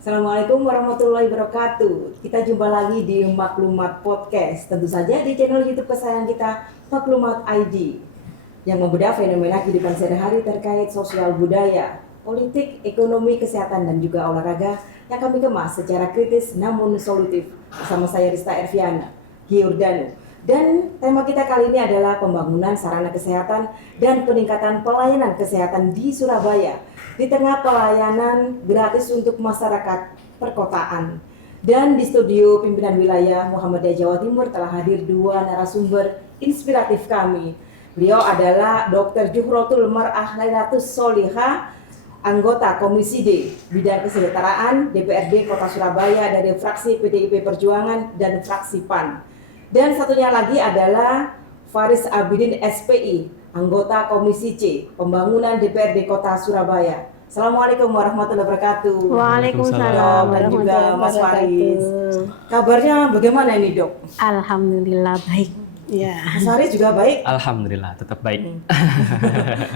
Assalamualaikum warahmatullahi wabarakatuh. Kita jumpa lagi di Maklumat Podcast. Tentu saja di channel YouTube kesayangan kita, Maklumat ID, yang membedah fenomena kehidupan sehari-hari terkait sosial budaya, politik, ekonomi, kesehatan, dan juga olahraga yang kami kemas secara kritis namun solutif. Bersama saya Rista Erviana Giordano. Dan tema kita kali ini adalah pembangunan sarana kesehatan dan peningkatan pelayanan kesehatan di Surabaya di tengah pelayanan gratis untuk masyarakat perkotaan. Dan di studio pimpinan wilayah Muhammadiyah Jawa Timur telah hadir dua narasumber inspiratif kami. Beliau adalah Dr. Juhrotul Mar'ah Lailatus Solihah, anggota Komisi D Bidang Kesejahteraan DPRD Kota Surabaya dari fraksi PDIP Perjuangan dan fraksi PAN. Dan satunya lagi adalah Faris Abidin SPI, anggota Komisi C Pembangunan DPRD Kota Surabaya. Assalamualaikum warahmatullahi wabarakatuh. Waalaikumsalam Dan juga Mas Faris. wabarakatuh. Kabarnya bagaimana ini, Dok? Alhamdulillah baik. Ya. Mas Faris juga baik. Alhamdulillah tetap baik.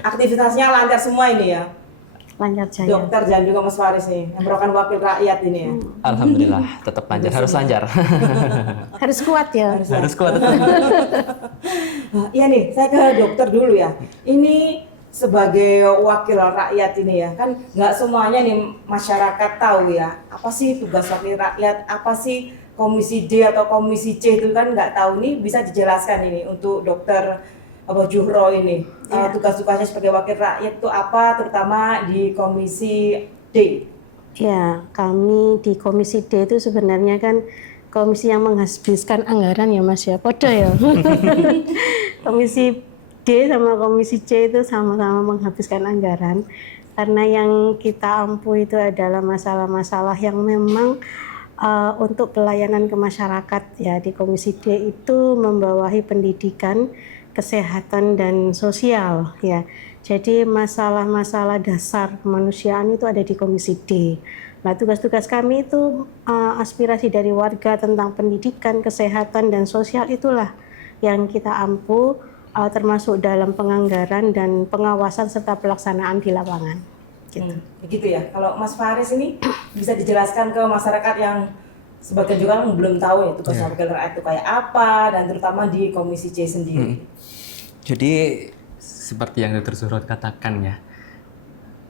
Aktivitasnya lancar semua ini ya. Lancar jaya. Dokter dan juga Mas Faris nih, yang merupakan wakil rakyat ini ya. Alhamdulillah tetap lancar, harus lancar. Harus kuat ya. Harus kuat. Iya nih, saya ke dokter dulu ya. Ini sebagai wakil rakyat ini ya, kan nggak semuanya nih masyarakat tahu ya, apa sih tugas wakil rakyat, apa sih Komisi D atau Komisi C itu kan nggak tahu nih, bisa dijelaskan ini untuk dokter Juhro ini. Tugas-tugasnya sebagai wakil rakyat itu apa, terutama di Komisi D? Ya, kami di Komisi D itu sebenarnya kan komisi yang menghabiskan anggaran ya Mas ya. Podo ya. Komisi D sama Komisi C itu sama-sama menghabiskan anggaran. Karena yang kita ampu itu adalah masalah-masalah yang memang untuk pelayanan ke masyarakat ya. Di Komisi D itu membawahi pendidikan, kesehatan dan sosial ya. Jadi masalah-masalah dasar kemanusiaan itu ada di Komisi D. Nah, tugas-tugas kami itu aspirasi dari warga tentang pendidikan, kesehatan dan sosial itulah yang kita ampu termasuk dalam penganggaran dan pengawasan serta pelaksanaan di lapangan. Gitu. Begitu ya. Kalau Mas Faris ini bisa dijelaskan ke masyarakat yang sebagian juga belum tahu ya tugas wakil rakyat itu kayak apa, dan terutama di Komisi C sendiri. Jadi seperti yang Dr. Zuhrot katakan ya,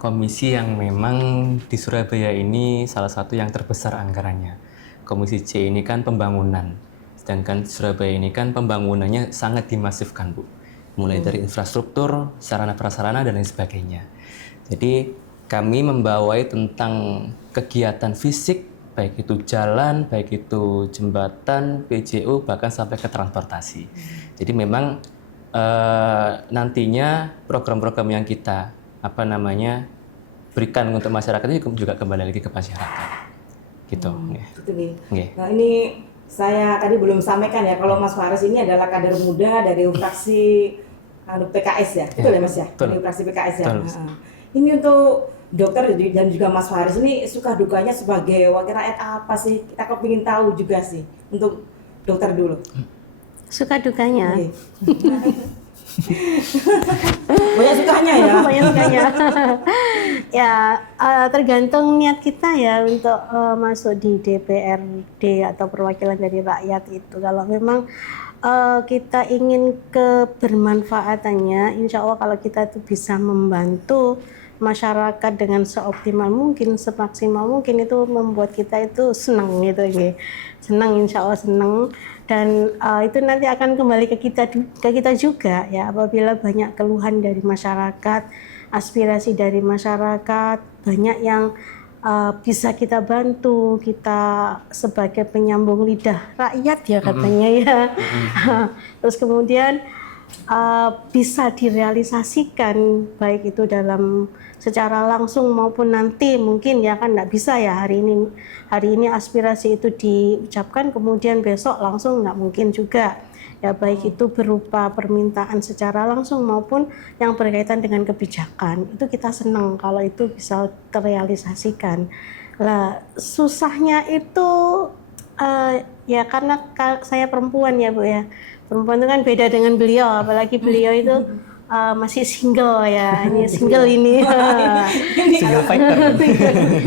komisi yang memang di Surabaya ini salah satu yang terbesar anggarannya. Komisi C ini kan pembangunan, sedangkan Surabaya ini kan pembangunannya sangat dimasifkan, Bu. Mulai dari infrastruktur, sarana prasarana dan lain sebagainya. Jadi kami membawai tentang kegiatan fisik, baik itu jalan, baik itu jembatan, PJU, bahkan sampai ke transportasi. Jadi memang nantinya program-program yang kita berikan untuk masyarakat itu juga kembali lagi ke masyarakat, gitu. Gitu nih. Nah ini saya tadi belum sampaikan ya, kalau Mas Faris ini adalah kader muda dari fraksi PKS ya, betul ya Mas ya? Dari fraksi PKS ya. Ini untuk dokter dan juga Mas Faris ini suka dukanya sebagai wakil rakyat apa sih? Kita kepingin tahu juga sih, untuk dokter dulu. Suka dukanya. Banyak sukanya ya. Banyak sukanya. Ya, tergantung niat kita ya untuk masuk di DPRD atau perwakilan dari rakyat itu. Kalau memang kita ingin kebermanfaatannya, insya Allah kalau kita itu bisa membantu masyarakat dengan seoptimal mungkin, semaksimal mungkin, itu membuat kita itu senang gitu ya. Senang, insya Allah senang. Dan itu nanti akan kembali ke kita juga ya, apabila banyak keluhan dari masyarakat, aspirasi dari masyarakat, banyak yang bisa kita bantu, kita sebagai penyambung lidah rakyat ya katanya ya. Terus kemudian bisa direalisasikan baik itu dalam secara langsung maupun nanti mungkin ya kan nggak bisa ya hari ini aspirasi itu diucapkan kemudian besok langsung nggak mungkin juga ya, baik itu berupa permintaan secara langsung maupun yang berkaitan dengan kebijakan. Itu kita senang kalau itu bisa terrealisasikan. Lah susahnya itu ya karena saya perempuan ya Bu ya, perempuan itu kan beda dengan beliau, apalagi beliau itu masih single ya, ini single ini. Single fighter.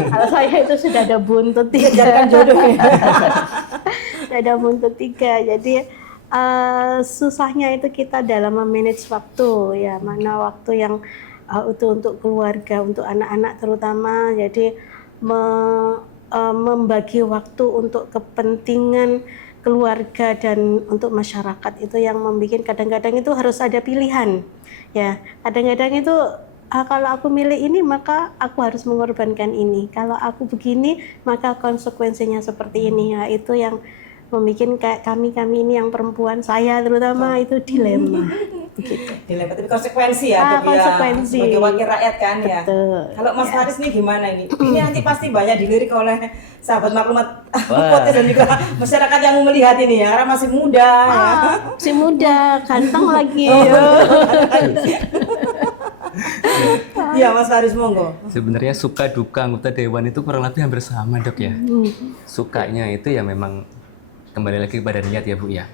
Kalau saya itu sudah ada buntut 3. Jangan jodoh ya. Sudah ada buntut 3. Jadi susahnya itu kita dalam memanage waktu ya, mana waktu yang untuk keluarga, untuk anak-anak terutama. Jadi membagi waktu untuk kepentingan keluarga dan untuk masyarakat itu yang membuat kadang-kadang itu harus ada pilihan ya. Kadang-kadang itu kalau aku milih ini maka aku harus mengorbankan ini, kalau aku begini maka konsekuensinya seperti ini ya. Itu yang membuat kayak kami ini yang perempuan, saya terutama itu dilema begitu. Dilema, tapi konsekuensi ya, konsekuensi sebagai wakil rakyat kan. Betul. Ya. Kalau Mas Faris nih gimana ini? Ini nanti pasti banyak dilirik oleh sahabat maklumat podcast dan juga masyarakat yang melihat ini ya, karena masih muda. Masih muda, ganteng lagi. Iya Mas Faris, monggo. Sebenarnya suka duka anggota dewan itu kurang lebih hampir sama, Dok ya. Sukanya itu ya memang kembali lagi kepada niat ya Bu ya.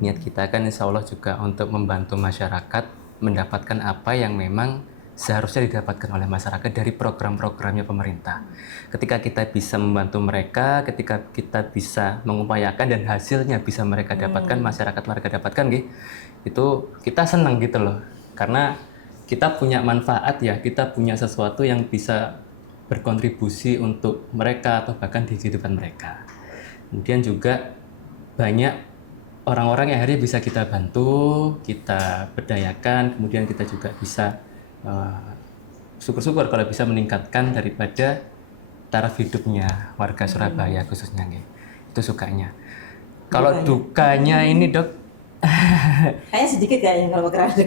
Niat kita kan insya Allah juga untuk membantu masyarakat mendapatkan apa yang memang seharusnya didapatkan oleh masyarakat dari program-programnya pemerintah. Ketika kita bisa membantu mereka, ketika kita bisa mengupayakan dan hasilnya bisa mereka dapatkan, masyarakat mereka dapatkan itu kita senang gitu loh. Karena kita punya manfaat ya, kita punya sesuatu yang bisa berkontribusi untuk mereka atau bahkan di kehidupan mereka. Kemudian juga banyak orang-orang yang akhirnya bisa kita bantu, kita berdayakan, kemudian kita juga bisa syukur-syukur kalau bisa meningkatkan daripada taraf hidupnya warga Surabaya khususnya itu sukanya. Kalau dukanya ini Dok, kayaknya sedikit kayaknya kalau keras.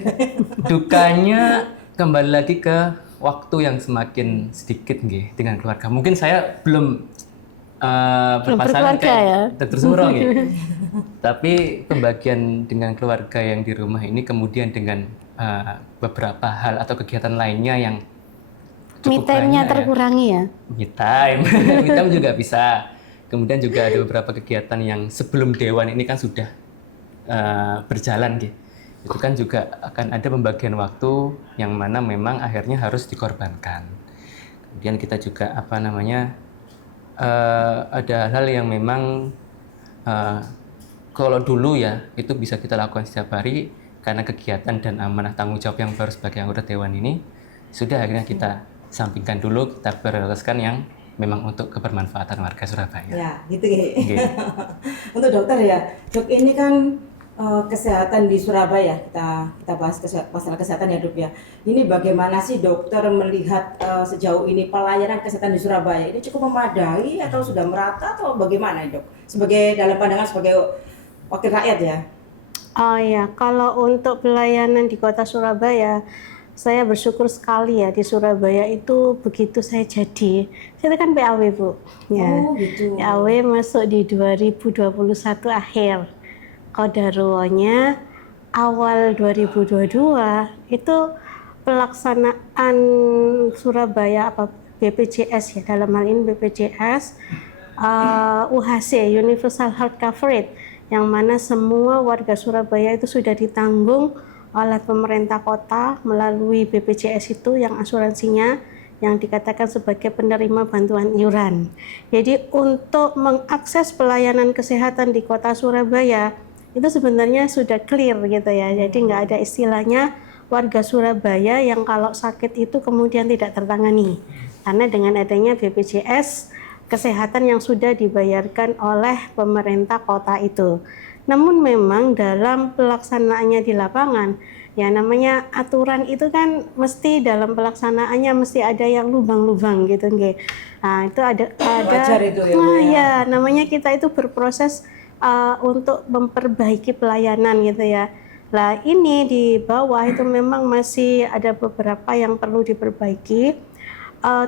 Dukanya kembali lagi ke waktu yang semakin sedikit dengan keluarga. Mungkin saya belum berpasangan kayak Dr. Suro tapi pembagian dengan keluarga yang di rumah ini kemudian dengan beberapa hal atau kegiatan lainnya yang me time-nya terkurangi ya. Me time juga bisa. Kemudian juga ada beberapa kegiatan yang sebelum dewan ini kan sudah berjalan itu kan juga akan ada pembagian waktu yang mana memang akhirnya harus dikorbankan. Kemudian kita juga ada hal yang memang kalau dulu ya itu bisa kita lakukan setiap hari karena kegiatan dan amanah tanggung jawab yang baru sebagai anggota dewan ini sudah akhirnya kita sampingkan dulu, kita prioritaskan yang memang untuk kebermanfaatan warga Surabaya. Ya, gitu Untuk dokter ya, Dok, ini kan kesehatan di Surabaya, kita bahas masalah kesehatan ya Dok ya. Ini bagaimana sih dokter melihat sejauh ini pelayanan kesehatan di Surabaya ini cukup memadai atau sudah merata atau bagaimana Dok? Sebagai dalam pandangan sebagai wakil rakyat ya. Oh ya, kalau untuk pelayanan di kota Surabaya, saya bersyukur sekali ya di Surabaya itu begitu saya jadi. Saya kan PAW Bu. Ya. Oh gitu. PAW masuk di 2021 akhir. Qadarullah awal 2022 itu pelaksanaan Surabaya BPJS ya, dalam hal ini BPJS UHC Universal Health Coverage, yang mana semua warga Surabaya itu sudah ditanggung oleh pemerintah kota melalui BPJS itu yang asuransinya yang dikatakan sebagai penerima bantuan iuran. Jadi untuk mengakses pelayanan kesehatan di kota Surabaya itu sebenarnya sudah clear gitu ya. Jadi nggak ada istilahnya warga Surabaya yang kalau sakit itu kemudian tidak tertangani. Karena dengan adanya BPJS kesehatan yang sudah dibayarkan oleh pemerintah kota itu. Namun memang dalam pelaksanaannya di lapangan, ya namanya aturan itu kan mesti dalam pelaksanaannya mesti ada yang lubang-lubang gitu nggih. Nah, itu ada wajar itu ya. Nah, ya namanya kita itu berproses untuk memperbaiki pelayanan gitu ya. Nah ini di bawah itu memang masih ada beberapa yang perlu diperbaiki,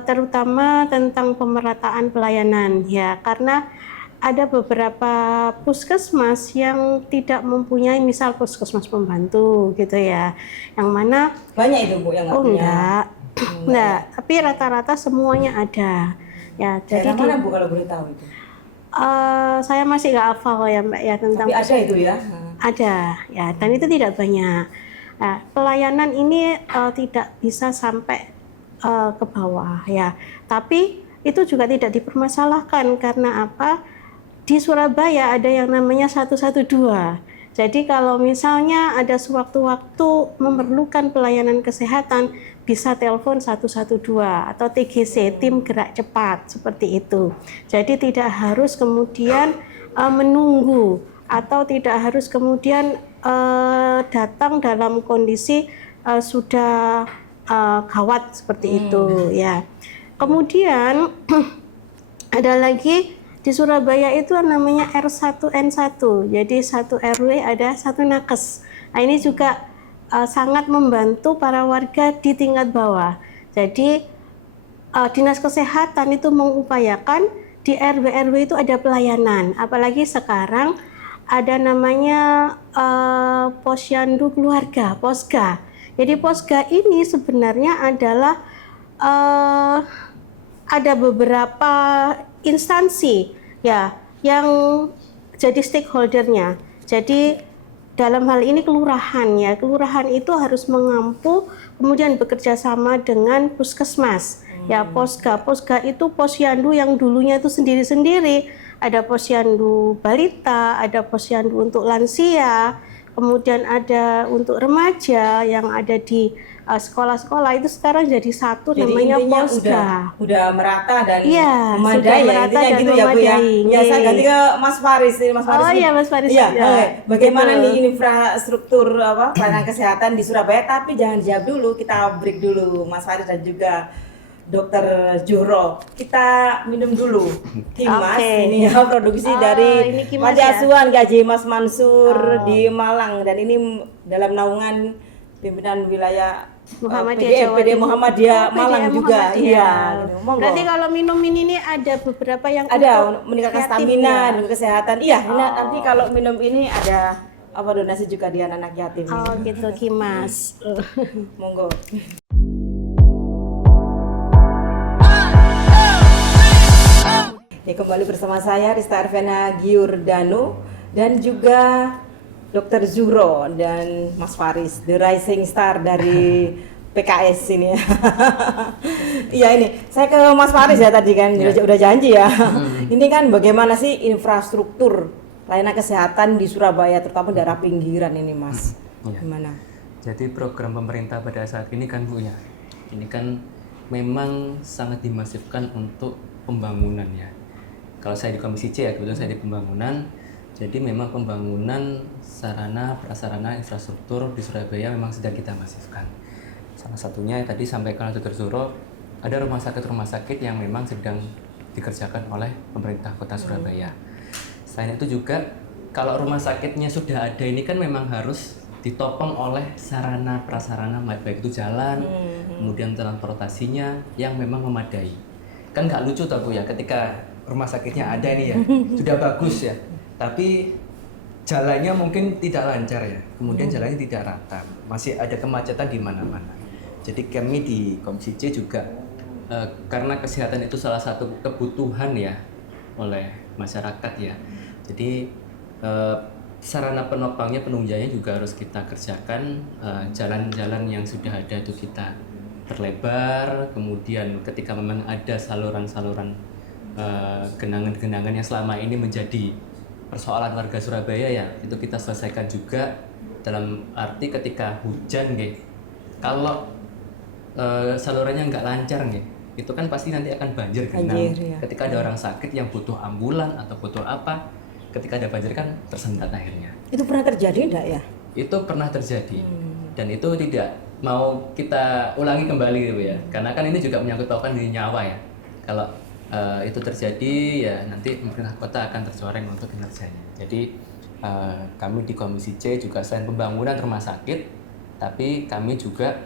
terutama tentang pemerataan pelayanan ya, karena ada beberapa puskesmas yang tidak mempunyai misal puskesmas pembantu gitu ya, yang mana banyak itu Bu yang nggak punya. Enggak, tapi rata-rata semuanya ada ya. Jadi mana Bu kalau boleh tahu itu? Saya masih nggak hafal ya Mbak ya tentang. Tapi ada itu ya? Ada ya, dan itu tidak banyak. Nah, pelayanan ini tidak bisa sampai ke bawah ya. Tapi itu juga tidak dipermasalahkan karena apa? Di Surabaya ada yang namanya 112. Jadi kalau misalnya ada sewaktu-waktu memerlukan pelayanan kesehatan, bisa telepon 112 atau TGC, tim gerak cepat, seperti itu. Jadi tidak harus kemudian menunggu atau tidak harus kemudian datang dalam kondisi sudah gawat seperti itu ya. Kemudian ada lagi di Surabaya itu namanya R1N1, jadi satu RW ada satu nakes. Nah ini juga sangat membantu para warga di tingkat bawah. Jadi dinas kesehatan itu mengupayakan di RW-RW itu ada pelayanan, apalagi sekarang ada namanya posyandu keluarga, Posga. Jadi Posga ini sebenarnya adalah ada beberapa instansi ya yang jadi stakeholdernya. Jadi dalam hal ini kelurahan ya, kelurahan itu harus mengampu kemudian bekerja sama dengan puskesmas. Ya Posga itu posyandu yang dulunya itu sendiri-sendiri. Ada posyandu balita, ada posyandu untuk lansia, kemudian ada untuk remaja yang ada di sekolah-sekolah itu sekarang jadi satu. Jadi namanya Posga. Udah merata dan iya, memadai ya intinya gitu ya Bu ya. Ya saya ganti ke Mas Faris nih, Mas Faris. Oh iya Mas Faris. Iya, bagaimana Gitu. nih infrastruktur pelayanan kesehatan di Surabaya, tapi jangan dijawab dulu, kita break dulu Mas Faris dan juga Dokter Zuhro. Kita minum dulu Kimas ini ya, produksi dari Panti Asuhan Gaji Mas Mansur di Malang, dan ini dalam naungan pimpinan wilayah PD Muhammadiyah Malang juga. Iya, gitu. Berarti kalau minum ini ada beberapa yang ada meningkatkan stamina dan kesehatan. Iya, nanti kalau minum ini ada donasi juga di anak-anak yatim. Oh gitu Kimas. Monggo. Ya, kembali bersama saya Rista Arvena Giordano dan juga Dr. Zuhro dan Mas Faris, the rising star dari PKS ini ya. Iya ini, saya ke Mas Faris ya tadi kan, udah janji ya. Ini kan bagaimana sih infrastruktur layanan kesehatan di Surabaya, terutama daerah pinggiran ini Mas? Gimana? Jadi program pemerintah pada saat ini kan Bu ya, ini kan memang sangat dimasifkan untuk pembangunan ya. Kalau saya di Komisi C ya, kebetulan saya di pembangunan. Jadi memang pembangunan sarana, prasarana, infrastruktur di Surabaya memang sedang kita masifkan. Salah satunya tadi sampaikan Dr. Zuhro, ada rumah sakit yang memang sedang dikerjakan oleh pemerintah Kota Surabaya. Selain itu juga, kalau rumah sakitnya sudah ada ini kan memang harus ditopang oleh sarana, prasarana, baik itu jalan, kemudian transportasinya yang memang memadai. Kan nggak lucu tau Bu ya, ketika rumah sakitnya ada nih ya, sudah bagus ya, tapi jalannya mungkin tidak lancar ya, kemudian jalannya tidak rata, masih ada kemacetan di mana-mana. Jadi kami di Komisi C juga karena kesehatan itu salah satu kebutuhan ya oleh masyarakat ya. Jadi sarana penopangnya, penunjangnya juga harus kita kerjakan. Jalan-jalan yang sudah ada itu kita perlebar, kemudian ketika memang ada saluran-saluran genangan-genangan yang selama ini menjadi persoalan warga Surabaya ya, itu kita selesaikan juga, dalam arti ketika hujan kalau salurannya nggak lancar itu kan pasti nanti akan banjir genang. Ya. Ketika ada orang sakit yang butuh ambulan atau butuh apa, ketika ada banjir kan tersendat akhirnya. Itu pernah terjadi enggak ya? Itu pernah terjadi dan itu tidak mau kita ulangi kembali gitu ya, karena kan ini juga menyangkut pautan di nyawa ya. Kalau itu terjadi ya nanti pemerintah kota akan tercoreng untuk kinerjanya. Jadi kami di Komisi C juga selain pembangunan rumah sakit, tapi kami juga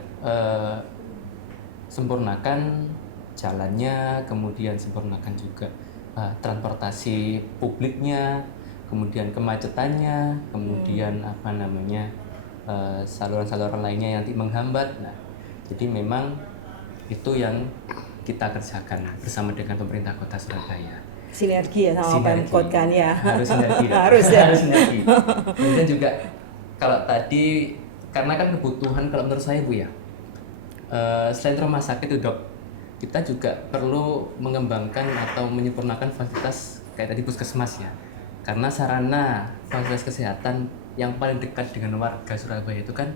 sempurnakan jalannya, kemudian sempurnakan juga transportasi publiknya, kemudian kemacetannya, kemudian saluran-saluran lainnya yang nanti menghambat. Nah, jadi memang itu yang kita kerjakan bersama dengan pemerintah Kota Surabaya. Sinergi ya sama Pemkot kan ya. Harus sinergi. Harus ya. Harus sinergi. Kemudian juga kalau tadi karena kan kebutuhan kalau menurut saya Bu ya, selain rumah sakit itu Dok, kita juga perlu mengembangkan atau menyempurnakan fasilitas kayak tadi puskesmas ya. Karena sarana fasilitas kesehatan yang paling dekat dengan warga Surabaya itu kan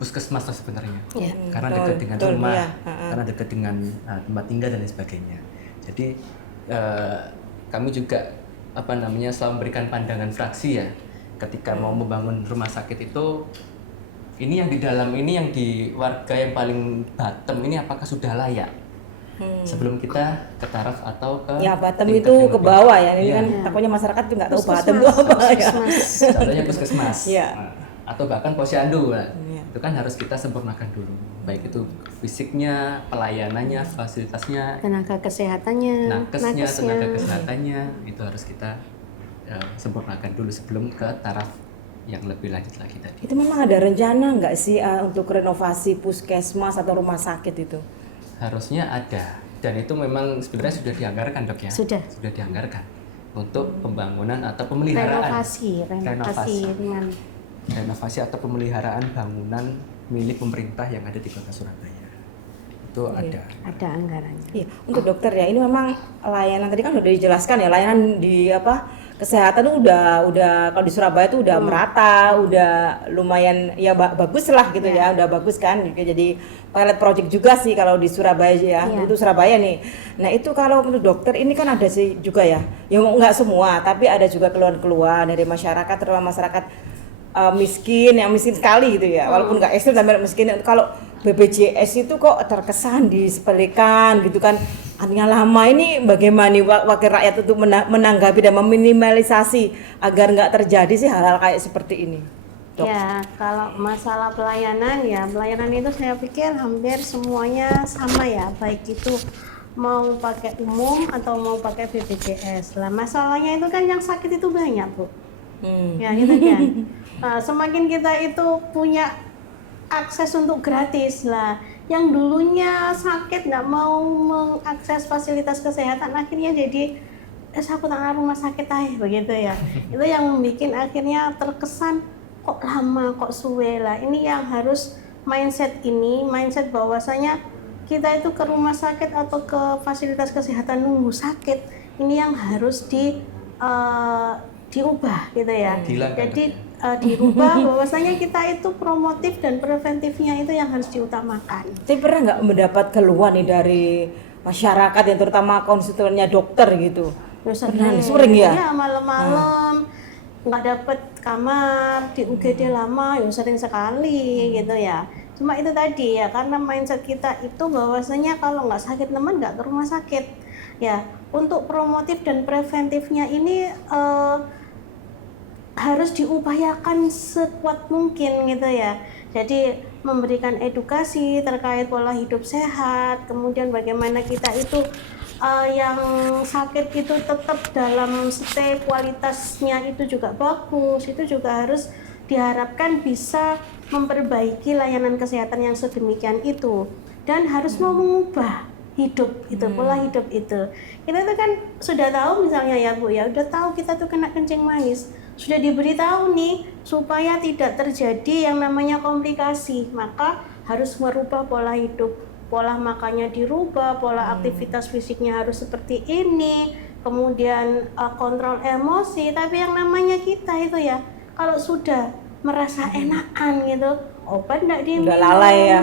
puskesmas lah sebenarnya. Iya. Karena Betul, dekat dengan betul, rumah, iya. karena dekat dengan tempat tinggal dan lain sebagainya. Jadi kami juga selalu memberikan pandangan fraksi ya, ketika mau membangun rumah sakit itu, ini yang di dalam ini, yang di warga yang paling bottom ini apakah sudah layak sebelum kita ke taraf atau ke Ya bottom tingkat itu yang ke lebih. bawah ya. Ini Iya. kan takutnya masyarakat tuh nggak tahu Puskesmas, bottom itu apa ya. puskesmas. Contohnya puskesmas. Iya. Nah, atau bahkan posyandu. Nah, Iya. itu kan harus kita sempurnakan dulu, baik itu fisiknya, pelayanannya, fasilitasnya, Tenaga kesehatannya, nakesnya, nakesnya. tenaga kesehatannya, itu harus kita sempurnakan dulu sebelum ke taraf yang lebih lanjut lagi tadi. Itu memang ada rencana nggak sih untuk renovasi puskesmas atau rumah sakit itu? Harusnya ada, dan itu memang sebenarnya sudah dianggarkan Dok ya. Sudah. Dianggarkan untuk pembangunan atau pemeliharaan. Renovasi atau pemeliharaan bangunan milik pemerintah yang ada di Kota Surabaya. Itu ada. Ada anggarannya. Iya, untuk dokter ya, ini memang layanan tadi kan udah dijelaskan ya, layanan di kesehatan itu udah kalau di Surabaya itu udah merata, udah lumayan ya bagus lah gitu ya, udah bagus kan. Jadi pilot project juga sih kalau di Surabaya ya, itu Surabaya nih. Nah itu kalau menurut dokter ini kan ada sih juga ya, nggak semua, tapi ada juga keluhan-keluhan dari masyarakat, terutama masyarakat miskin, yang miskin sekali gitu ya, walaupun nggak ekstrim tapi miskin. Kalau BPJS itu kok terkesan disepelekan gitu kan, artinya lama. Ini bagaimana nih wakil rakyat untuk menanggapi dan meminimalisasi agar nggak terjadi sih hal-hal kayak seperti ini, Dok? Ya, kalau masalah pelayanan ya, pelayanan itu saya pikir hampir semuanya sama ya, baik itu mau pakai umum atau mau pakai BPJS. Lah masalahnya itu kan yang sakit itu banyak, Bu. Ya gitu kan. Nah, semakin kita itu punya akses untuk gratis lah, yang dulunya sakit nggak mau mengakses fasilitas kesehatan, akhirnya jadi aku tak rumah sakit aja begitu ya. Itu yang membuat akhirnya terkesan kok lama, kok suwe lah. Ini yang harus mindset bahwasanya kita itu ke rumah sakit atau ke fasilitas kesehatan nunggu sakit, ini yang harus diubah gitu ya. Jadi dirubah bahwasanya kita itu promotif dan preventifnya itu yang harus diutamakan. Tapi pernah nggak mendapat keluhan nih dari masyarakat yang terutama konstituennya dokter gitu? Sering ya? Iya, malam-malam nggak dapet kamar di UGD lama, ya sering sekali gitu ya. Cuma itu tadi ya, karena mindset kita itu bahwasanya kalau nggak sakit nemen nggak ke rumah sakit. Ya, untuk promotif dan preventifnya ini harus diupayakan sekuat mungkin gitu ya. Jadi memberikan edukasi terkait pola hidup sehat, kemudian bagaimana kita itu yang sakit itu tetap dalam stay, kualitasnya itu juga bagus, itu juga harus diharapkan bisa memperbaiki layanan kesehatan yang sedemikian itu, dan harus mau mengubah hidup itu, pola hidup itu. Kita tuh kan sudah tahu misalnya ya Bu ya, udah tahu kita tuh kena kencing manis, sudah diberitahu nih supaya tidak terjadi yang namanya komplikasi, maka harus merubah pola hidup, pola makannya dirubah, pola aktivitas fisiknya harus seperti ini, kemudian kontrol emosi. Tapi yang namanya kita itu ya, kalau sudah merasa enakan gitu, obat enggak diminum, udah lalai ya,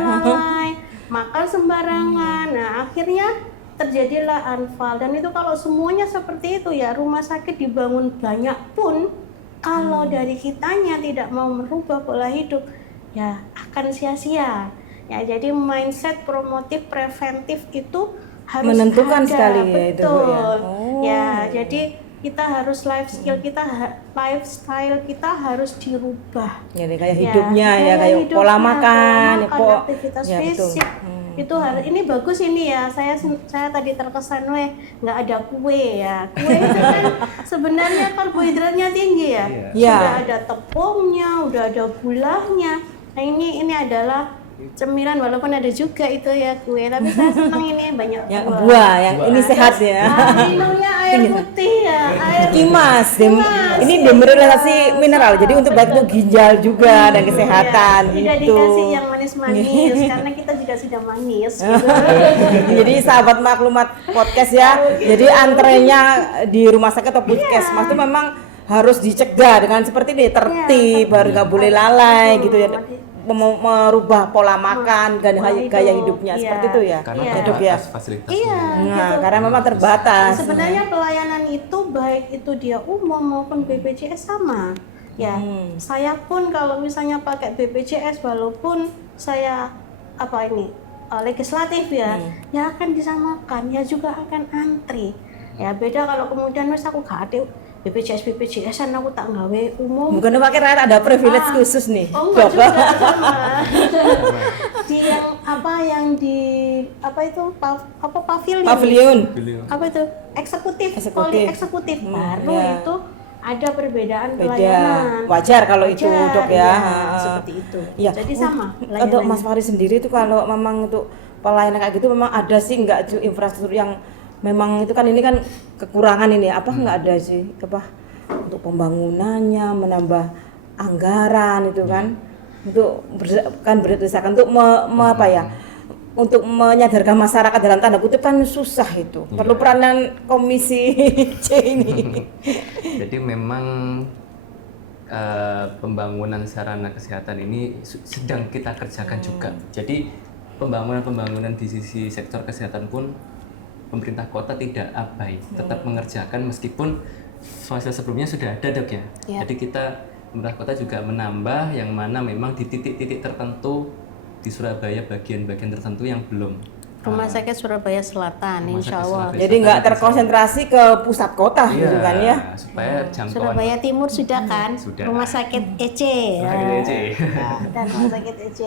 makan sembarangan. Nah akhirnya terjadilah anfal, dan itu kalau semuanya seperti itu ya, rumah sakit dibangun banyak pun kalau dari kitanya tidak mau merubah pola hidup ya akan sia-sia ya. Jadi mindset promotif preventif itu harus menentukan ada, sekali ya, betul itu Bu, ya. Ya, jadi kita harus lifestyle kita harus dirubah. Jadi kayak hidupnya ya, kayak hidupnya, pola makan, aktivitas ya, fisik. betul. Itu harus, ini bagus ini ya. Saya tadi terkesan nggak ada kue ya. Kue itu kan sebenarnya karbohidratnya tinggi ya. Iya. Udah ada tepungnya, udah ada gulanya. Nah ini adalah cemilan walaupun ada juga itu ya kue, tapi saya senang ini banyak Yang buah, yang ini sehat ya. Minumnya air putih ya, air Kimas, ini demineralisasi mineral, jadi untuk baik untuk ginjal juga dan kesehatan tidak gitu. dikasih yang manis-manis karena kita juga sudah manis gitu. Jadi sahabat maklumat podcast ya, jadi antrenya di rumah sakit atau puskesmas itu memang harus dicegah dengan seperti ini, tertib, baru nggak boleh lalai gitu ya, merubah pola makan dan gaya hidupnya seperti itu ya. Karena Dok ya. terbatas fasilitasnya. Iya, Nah, gitu. karena memang terbatas. Sebenarnya pelayanan itu baik itu dia umum maupun BPJS sama. Ya, saya pun kalau misalnya pakai BPJS walaupun saya legislatif ya, ya akan disamakan, ya juga akan antri. Ya beda kalau kemudian wes aku gak ada BPJS-an aku tak gawe umum. Bukan pakai rakyat ada privilege khusus nih. Oh enggak Dok. juga sama. Di yang di pavilion. Pavilion. Apa itu? Eksekutif. Poli eksekutif. Baru ya. itu ada perbedaan Beda. pelayanan. Wajar kalau itu, Wajar, Dok ya. seperti itu. Iya. Jadi sama Untuk pelayanannya. Mas Faris sendiri itu kalau memang untuk pelayanan kayak gitu memang ada sih nggak infrastruktur yang memang itu kan ini kan kekurangan ini nggak ada sih untuk pembangunannya, menambah anggaran itu kan untuk berdasarkan untuk untuk menyadarkan masyarakat dalam tanda kutip kan susah itu. Perlu peranan komisi C ini. Jadi memang pembangunan sarana kesehatan ini sedang kita kerjakan juga. Jadi pembangunan di sisi sektor kesehatan pun pemerintah kota tidak abai, tetap mengerjakan meskipun fase sebelumnya sudah ada, Dok ya. Jadi kita pemerintah kota juga menambah yang mana memang di titik-titik tertentu di Surabaya bagian-bagian tertentu yang belum. Rumah sakit Surabaya Selatan, insya Allah. Jadi nggak terkonsentrasi ke pusat kota gitu kan ya. Supaya jangkauan Surabaya Timur sudah kan? Sudah. Rumah sakit EC. Rumah sakit EC. Dan rumah sakit EC.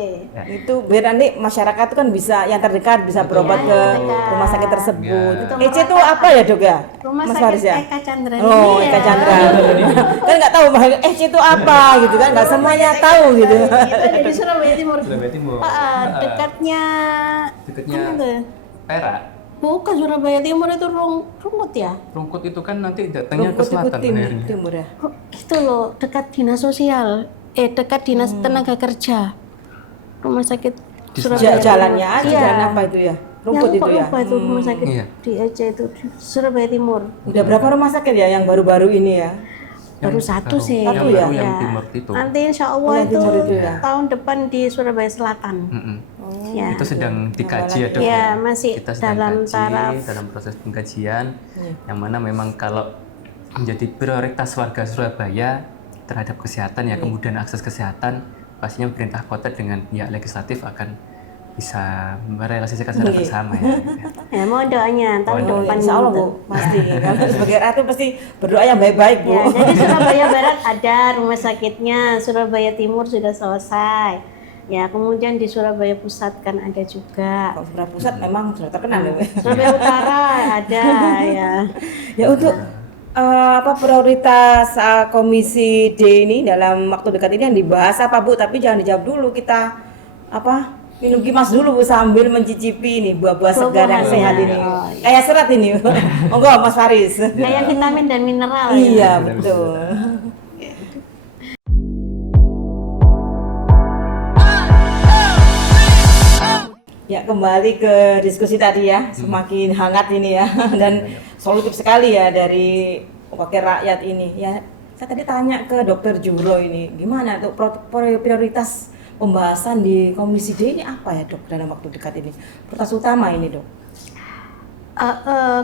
Itu biar nanti masyarakat itu kan bisa yang terdekat bisa berobat ke rumah sakit tersebut. Ya. EC itu apa ya, Dok ya? Rumah Mas sakit Faris ya? Eka Chandra. Oh, Eka Chandra. Kan nggak tahu EC itu apa gitu kan, nggak semuanya tahu gitu. Itu ada di Surabaya Timur. Surabaya Timur. Dekatnya Dekatnya mana tuh? Perak. Bukan Surabaya Timur itu Rungkut ya? Rungkut itu kan nanti datangnya ke Rungkut itu selatan akhirnya. timur ya. Itu loh, dekat dinas sosial. Dekat dinas tenaga kerja. Rumah sakit Surabaya. Jalannya aja, Iya. jalan apa itu ya? Rumput itu ya. Lupa itu rumah sakit Iya. di EC itu di Surabaya Timur. Udah berapa rumah sakit ya yang baru-baru ini ya? Baru satu sih. Satu yang ya? baru yang Ya. timur itu. Nanti insya Allah Oh, yang itu, timur itu ya? tahun depan di Surabaya Selatan. Ya. Itu sedang dikaji ya, Dok. Ya, masih Kita sedang dalam kaji, taraf. dalam proses pengkajian yang mana memang kalau menjadi prioritas warga Surabaya terhadap kesehatan ya, kemudian akses kesehatan, pastinya pemerintah kota dengan pihak legislatif akan bisa merealisasikan secara bersama ya. Ya, mau doanya tahun Oh, depan insya Allah gitu. Bu, pasti. Kalau sebagai rakyat itu pasti berdoa yang baik-baik Bu. Ya, jadi Surabaya Barat ada rumah sakitnya, Surabaya Timur sudah selesai. Ya, kemudian di Surabaya Pusat kan ada juga. Kalau Surabaya Pusat memang sudah terkenal ya. Surabaya Utara ada ya. Ya untuk prioritas Komisi D ini dalam waktu dekat ini yang dibahas apa Bu? Tapi jangan dijawab dulu, kita minum kimas dulu Bu sambil mencicipi ini buah-buah segar yang Buah-buahan, sehat ya. ini. Oh, Kayak serat ini. Monggo Mas Faris. Kayak vitamin dan mineral ya. Iya betul. Ya kembali ke diskusi tadi ya, semakin hangat ini ya dan solutif sekali ya dari wakil rakyat ini ya. Saya tadi tanya ke Dokter Juro ini, gimana tuh prioritas pembahasan di Komisi D ini apa ya Dok dalam waktu dekat ini? Prioritas utama ini Dok.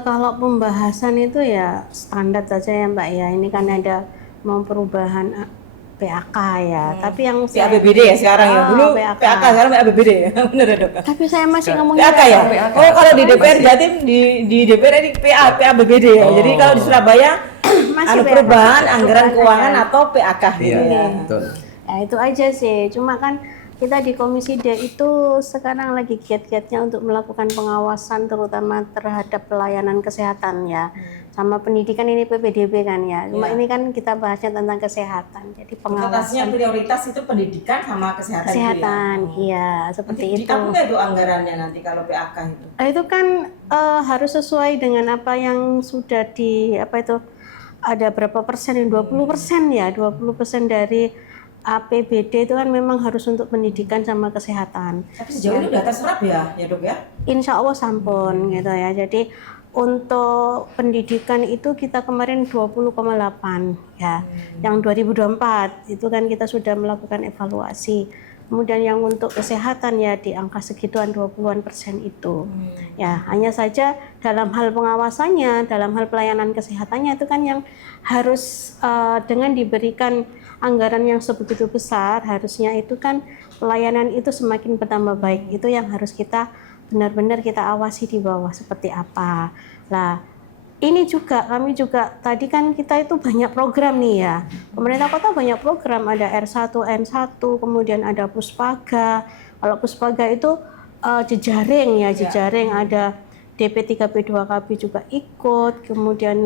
Kalau pembahasan itu ya standar saja ya Mbak ya. Ini kan ada mau perubahan PAK ya. Tapi yang PABBD ya sekarang ya. Dulu PAK sekarang PABBD ya. Benar ya Dok? Tapi saya masih ngomongin PAK ya? Oh kalau di DPR Jatim di DPR ini PABBD ya. Jadi kalau di Surabaya Masih PAK. perubahan anggaran keuangan atau PAK gitu Iya, ya. betul. Ya itu aja sih. Cuma kan Kita di Komisi D itu sekarang lagi giat-giatnya untuk melakukan pengawasan terutama terhadap pelayanan kesehatan ya. Sama pendidikan ini PPDB kan ya. Cuma ini kan kita bahasnya tentang kesehatan. Jadi Prioritasnya pengawasan prioritas itu pendidikan sama kesehatan. kesehatan, iya seperti itu. Kamu nggak itu anggarannya nanti kalau PAK itu? Itu kan harus sesuai dengan apa yang sudah ada berapa persen, 20% ya, 20% dari APBD itu kan memang harus untuk pendidikan sama kesehatan. Tapi sejauh ini udah terserap ya Dok ya? Insya Allah sampun gitu ya. Jadi untuk pendidikan itu kita kemarin 20,8 ya. Yang 2024 itu kan kita sudah melakukan evaluasi. Kemudian yang untuk kesehatan ya di angka segituan 20-an% itu. Ya, hanya saja dalam hal pengawasannya, dalam hal pelayanan kesehatannya itu kan yang harus dengan diberikan anggaran yang sebegitu besar, harusnya itu kan pelayanan itu semakin bertambah baik. Itu yang harus kita benar-benar kita awasi di bawah seperti apa. Lah, ini juga kami juga tadi kan kita itu banyak program nih ya. Pemerintah kota banyak program, ada R1, N1, kemudian ada Puspaga. Kalau Puspaga itu jejaring ya, jejaring ada DP 3P 2KB juga ikut, kemudian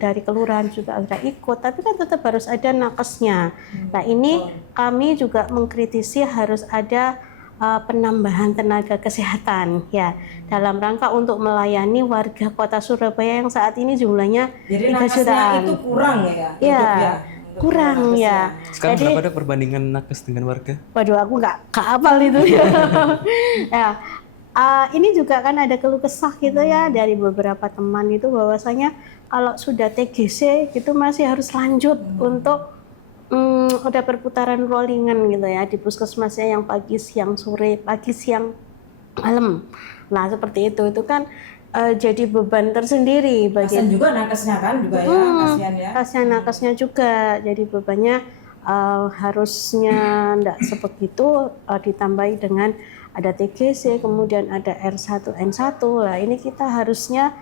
dari kelurahan juga ada ikut, tapi kan tetap harus ada nakesnya. Nah ini kami juga mengkritisi harus ada penambahan tenaga kesehatan ya dalam rangka untuk melayani warga kota Surabaya yang saat ini jumlahnya 3 jutaan. Itu kurang ya? Ya, kurang ya. Sekarang Jadi, berapa Dok perbandingan nakes dengan warga? waduh aku nggak hafal itu ya. Ya. Ini juga kan ada keluh kesah gitu ya dari beberapa teman itu bahwasanya kalau sudah TGC itu masih harus lanjut untuk ada perputaran rollingan gitu ya di puskesmasnya yang pagi, siang, sore, pagi, siang, malam. Nah seperti itu kan jadi beban tersendiri bagi. Kasian juga nakesnya kan juga ya, kasian ya. Kasian nakesnya juga, jadi bebannya harusnya enggak sebegitu ditambahi dengan ada TGC, kemudian ada R1, N1. Lah ini kita harusnya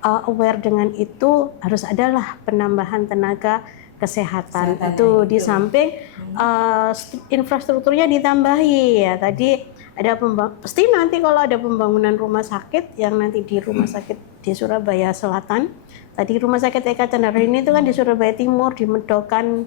aware dengan itu, harus adalah penambahan tenaga kesehatan itu di samping infrastrukturnya ditambahi ya. Tadi ada pasti nanti kalau ada pembangunan rumah sakit yang nanti di rumah sakit di Surabaya Selatan. Tadi rumah sakit Eka Chandra ini itu kan di Surabaya Timur, di Medokan.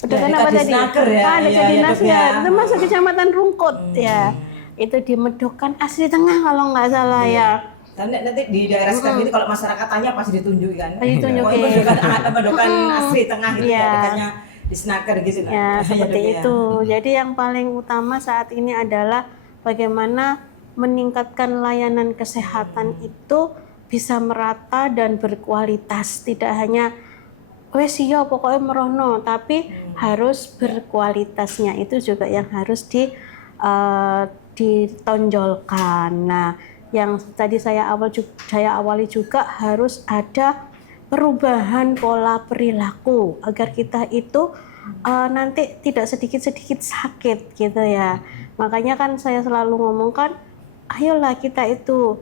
Medokan apa tadi? Ada dinasnya. Itu masuk Kecamatan Rungkut ya. Itu di Medokan asli tengah kalau nggak salah ya. Nanti di daerah sekitar itu kalau masyarakat tanya pasti ditunjukin kan. Ditunjukin. Medokan asli tengah gitu ya, dekatnya di Snaker gitu kan. Ya, seperti itu. Jadi yang paling utama saat ini adalah bagaimana meningkatkan layanan kesehatan itu bisa merata dan berkualitas, tidak hanya wes iya pokoknya merono, tapi harus berkualitasnya itu juga yang harus ditonjolkan. Nah, yang tadi saya awali juga harus ada perubahan pola perilaku agar kita itu nanti tidak sedikit-sedikit sakit gitu ya. Makanya kan saya selalu ngomongkan, ayolah kita itu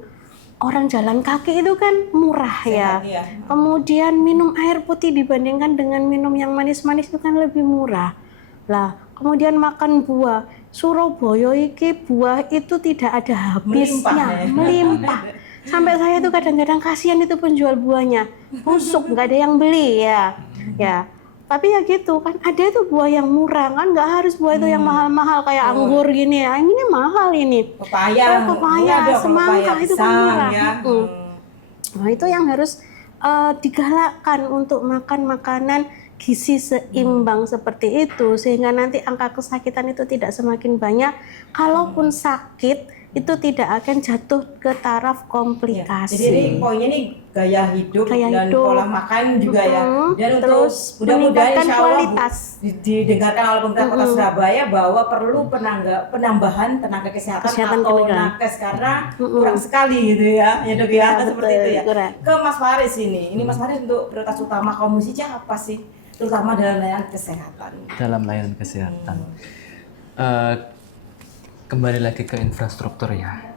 orang jalan kaki itu kan murah ya. Kemudian minum air putih dibandingkan dengan minum yang manis-manis itu kan lebih murah. Lah, kemudian makan buah. Surabaya iki buah itu tidak ada habisnya, melimpah. Sampai saya tuh kadang-kadang kasihan itu penjual buahnya, busuk nggak ada yang beli ya. Ya, tapi ya gitu kan ada itu buah yang murah kan, nggak harus buah itu yang mahal-mahal kayak anggur gini ya. Ini mahal ini. Pepaya, semangka itu kan murah. Ya. Nah itu yang harus digalakkan untuk makan makanan gizi seimbang seperti itu sehingga nanti angka kesakitan itu tidak semakin banyak. Kalaupun sakit itu tidak akan jatuh ke taraf komplikasi. Jadi ini poinnya nih gaya hidup dan pola makan juga ya. Dan terus untuk mudah-mudahan insya Allah kualitas. didengarkan oleh pemerintah Kota Surabaya bahwa perlu penambahan tenaga kesehatan atau nakes karena kurang sekali gitu ya. Ya Dok ya, seperti itu ya. Ke Mas Faris ini Mas Faris untuk prioritas utama Komisi C apa sih? Terutama dalam layanan kesehatan. Dalam layanan kesehatan. Kembali lagi ke infrastruktur ya.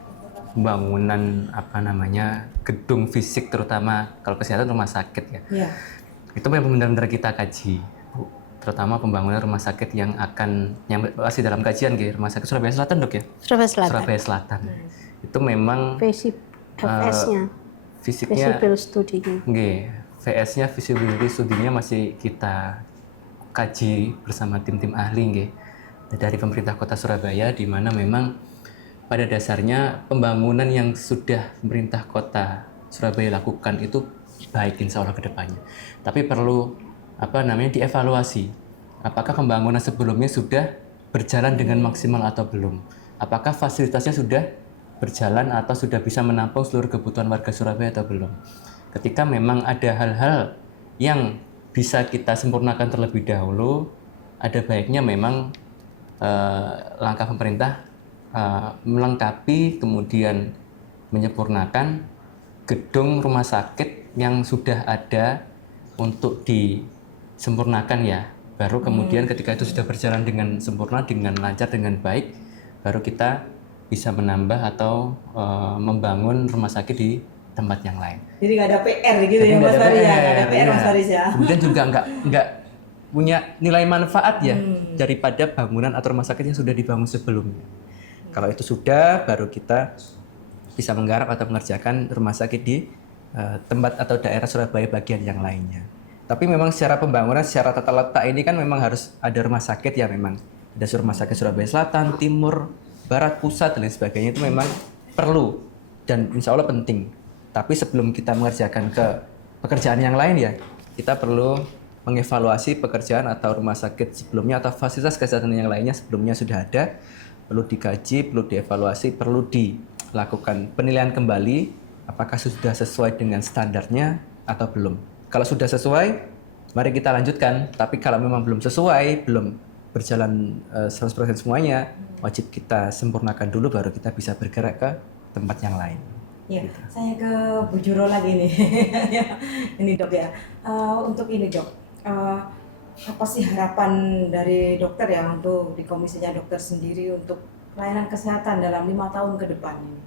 Pembangunan gedung fisik terutama kalau kesehatan rumah sakit ya. Itu memang benar-benar kita kaji. terutama pembangunan rumah sakit yang masih dalam kajian rumah sakit Surabaya Selatan Dok ya? Surabaya Selatan. Surabaya Selatan. Itu memang FS-nya, fisiknya, visible studinya. VS-nya visibility studinya masih kita kaji bersama tim-tim ahli dari pemerintah Kota Surabaya, di mana memang pada dasarnya pembangunan yang sudah pemerintah Kota Surabaya lakukan itu baik insya Allah ke depannya. Tapi perlu dievaluasi. Apakah pembangunan sebelumnya sudah berjalan dengan maksimal atau belum? Apakah fasilitasnya sudah berjalan atau sudah bisa menampung seluruh kebutuhan warga Surabaya atau belum? Ketika memang ada hal-hal yang bisa kita sempurnakan terlebih dahulu, ada baiknya memang langkah pemerintah melengkapi kemudian menyempurnakan gedung rumah sakit yang sudah ada untuk disempurnakan baru kemudian ketika itu sudah berjalan dengan sempurna, dengan lancar, dengan baik, baru kita bisa menambah atau membangun rumah sakit di tempat yang lain. Jadi nggak ada PR gitu ya Mas Faris ya, nggak ada PR Mas Faris ya. Kemudian juga nggak punya nilai manfaat daripada bangunan atau rumah sakit yang sudah dibangun sebelumnya. Kalau itu sudah, baru kita bisa menggarap atau mengerjakan rumah sakit di tempat atau daerah Surabaya bagian yang lainnya. Tapi memang secara pembangunan, secara tata letak ini kan memang harus ada rumah sakit memang ada rumah sakit Surabaya Selatan, Timur, Barat, Pusat dan lain sebagainya, itu memang perlu dan insya Allah penting. Tapi sebelum kita mengerjakan ke pekerjaan yang lain kita perlu mengevaluasi pekerjaan atau rumah sakit sebelumnya atau fasilitas kesehatan yang lainnya sebelumnya sudah ada, perlu dikaji, perlu dievaluasi, perlu dilakukan penilaian kembali apakah sudah sesuai dengan standarnya atau belum. Kalau sudah sesuai, mari kita lanjutkan. Tapi kalau memang belum sesuai, belum berjalan 100% semuanya, wajib kita sempurnakan dulu baru kita bisa bergerak ke tempat yang lain. Ya, saya ke Bu Juro lagi nih. Ini Dok ya. Untuk ini Dok, apa sih harapan dari dokter untuk di komisinya dokter sendiri untuk pelayanan kesehatan dalam 5 tahun ke depan ini?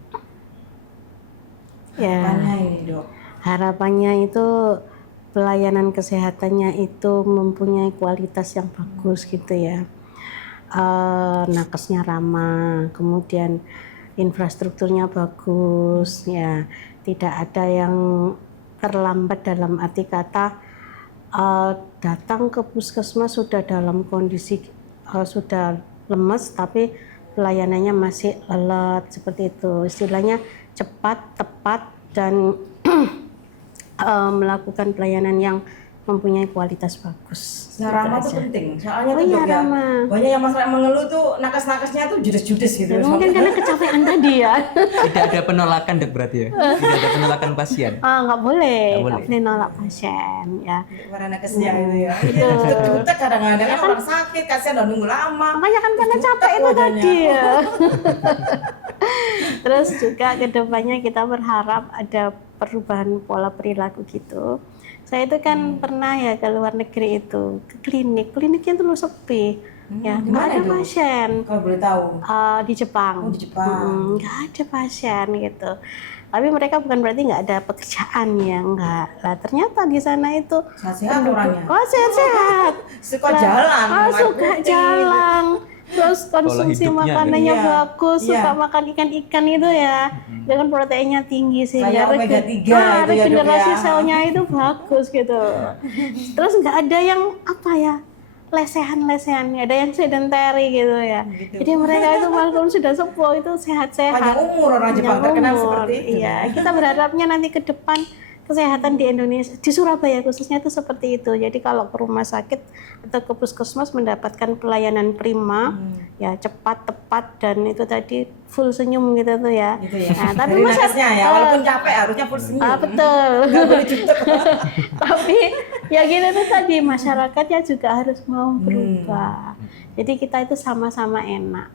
Harapannya ini Dok. Harapannya itu pelayanan kesehatannya itu mempunyai kualitas yang bagus gitu ya. Nakesnya ramah, kemudian infrastrukturnya bagus tidak ada yang terlambat dalam arti kata datang ke puskesmas sudah dalam kondisi sudah lemes tapi pelayanannya masih lelet, seperti itu. Istilahnya cepat, tepat dan melakukan pelayanan yang mempunyai kualitas bagus. Ramah itu penting, soalnya banyak yang masalah mengeluh tuh nakes-nakesnya tuh judes-judes gitu. Mungkin karena kecapean tadi Tidak ada penolakan Dok berarti Tidak ada penolakan pasien. Nggak boleh nolak pasien Para nakesnya itu jutek kadang-kadang orang sakit, kasihan udah nunggu lama. Makanya kan karena capek itu tadi Terus juga kedepannya kita berharap ada perubahan pola perilaku gitu. Saya itu kan pernah ke luar negeri itu, ke kliniknya tuh sepi, nggak ada pasien. Kalau boleh tahu? Di Jepang. Di Jepang. Nggak ada pasien gitu. Tapi mereka bukan berarti nggak ada pekerjaan enggak. Lah ternyata di sana itu sehat orangnya. Sehat. Suka jalan. Suka jalan. Terus konsumsi makanannya bagus, suka makan ikan-ikan itu dengan proteinnya tinggi sehingga regenerasi selnya itu bagus gitu. Terus nggak ada yang lesehan-lesehan, nggak ada yang sedentary gitu gitu. Jadi mereka itu walaupun sudah sepuh itu sehat-sehat. Panjang umur orang Jepang terkenal seperti itu. Iya, kita berharapnya nanti ke depan kesehatan di Indonesia, di Surabaya khususnya itu seperti itu. Jadi kalau ke rumah sakit atau ke puskesmas mendapatkan pelayanan prima, cepat, tepat dan itu tadi full senyum gitu tuh Gitu Nah, tapi dari nakesnya walaupun capek harusnya full senyum. Betul. Nggak boleh jutek. Tapi gitu tuh tadi masyarakatnya juga harus mau berubah. Jadi kita itu sama-sama enak,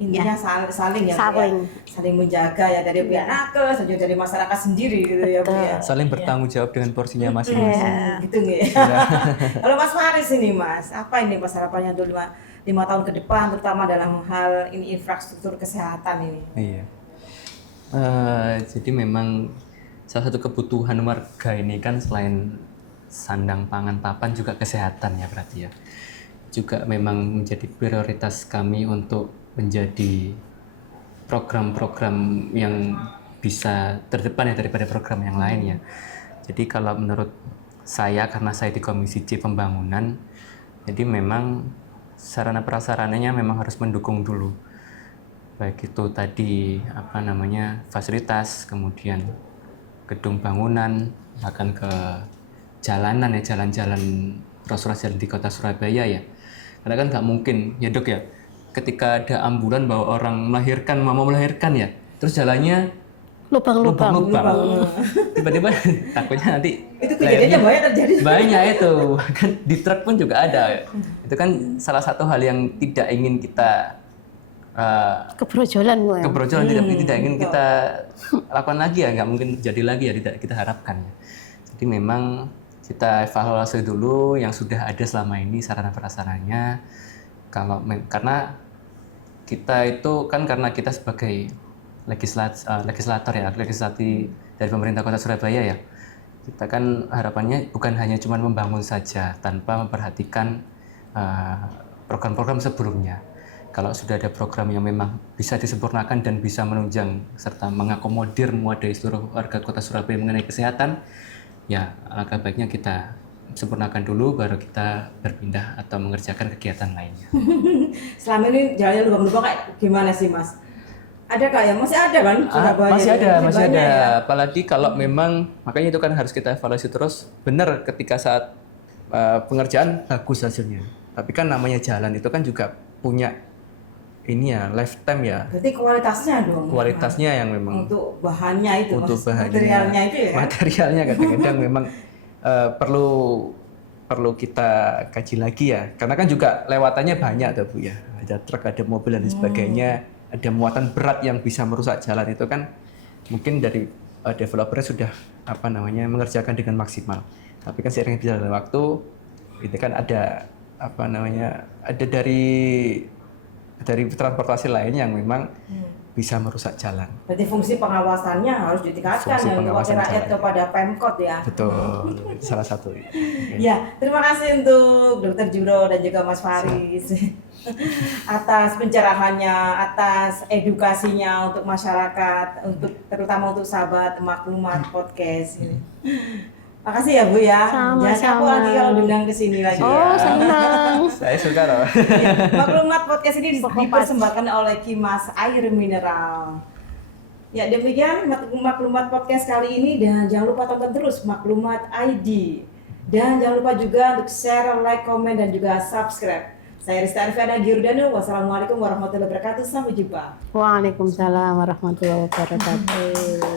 intinya saling menjaga dari pihak nakes, juga dari masyarakat sendiri gitu Bu Saling bertanggung jawab dengan porsinya masing-masing. Gitu Kalau Mas Faris ini Mas, apa ini Mas harapannya untuk 5 tahun ke depan, terutama dalam hal ini infrastruktur kesehatan ini? Iya. Jadi memang salah satu kebutuhan warga ini kan selain sandang, pangan, papan juga kesehatan ya berarti ya. Juga memang menjadi prioritas kami untuk menjadi program-program yang bisa terdepan ya daripada program yang lain ya. Jadi kalau menurut saya, karena saya di Komisi C Pembangunan, jadi memang sarana prasarananya memang harus mendukung dulu. Baik itu tadi fasilitas, kemudian gedung bangunan, bahkan ke jalanan ya, jalan-jalan ruas-ruas jalan di Kota Surabaya ya. Karena kan nggak mungkin ya Dok ya, ketika ada ambulan bawa orang mau melahirkan ya, terus jalannya Lubang-lubang. lubang-lubang. Tiba-tiba takutnya nanti Itu kejadiannya banyak terjadi. banyak itu. Kan di truk pun juga ada. Itu kan salah satu hal yang tidak ingin kita Kebrojolan Bu ya. keberuntungan tidak ingin kita lakukan lagi ya, nggak mungkin jadi lagi ya, tidak kita harapkan ya. Jadi memang kita evaluasi dulu yang sudah ada selama ini sarana prasarananya. Karena kita itu kan, karena kita sebagai legislator ya, legislasi dari pemerintah Kota Surabaya ya, kita kan harapannya bukan hanya cuma membangun saja tanpa memperhatikan program-program sebelumnya. Kalau sudah ada program yang memang bisa disempurnakan dan bisa menunjang serta mengakomodir dari seluruh warga Kota Surabaya mengenai kesehatan, ya alangkah baiknya kita sempurnakan dulu baru kita berpindah atau mengerjakan kegiatan lainnya. Selama ini jalannya lubang-lubang kayak gimana sih Mas? Ada kak ya? Masih ada kan Surabaya? Masih ada. banyak ya? Apalagi kalau memang, makanya itu kan harus kita evaluasi terus. Benar ketika saat pengerjaan bagus hasilnya. Tapi kan namanya jalan itu kan juga punya ini ya, lifetime ya. Berarti kualitasnya dong. Kualitasnya yang memang untuk bahannya itu, untuk bahannya, materialnya itu ya. Materialnya kadang-kadang memang perlu kita kaji lagi ya. Karena kan juga lewatannya banyak tuh Bu ya. Ada truk, ada mobil dan sebagainya. Ada muatan berat yang bisa merusak jalan itu kan mungkin dari developer sudah mengerjakan dengan maksimal. Tapi kan seiring berjalannya waktu itu kan ada ada dari transportasi lain yang memang bisa merusak jalan. Berarti fungsi pengawasannya harus ditingkatkan ya untuk wakil rakyat kepada Pemkot ya. Betul, salah satu. Ya, terima kasih untuk Dr. Juro dan juga Mas Faris atas pencerahannya, atas edukasinya untuk masyarakat, terutama untuk sahabat Maklumat Podcast ini. Makasih ya Bu ya. Sama-sama. Jangan kapok lagi kalau diundang ke sini lagi. Oh, senang. Saya suka loh. Ya, Maklumat Podcast ini dipersembahkan oleh Kimas Air Mineral. Ya, demikian Maklumat Podcast kali ini, dan jangan lupa tonton terus Maklumat ID. Dan jangan lupa juga untuk share, like, komen, dan juga subscribe. Saya Rista Arfiana Giordano. Wassalamualaikum warahmatullahi wabarakatuh. Sampai jumpa. Waalaikumsalam warahmatullahi wabarakatuh.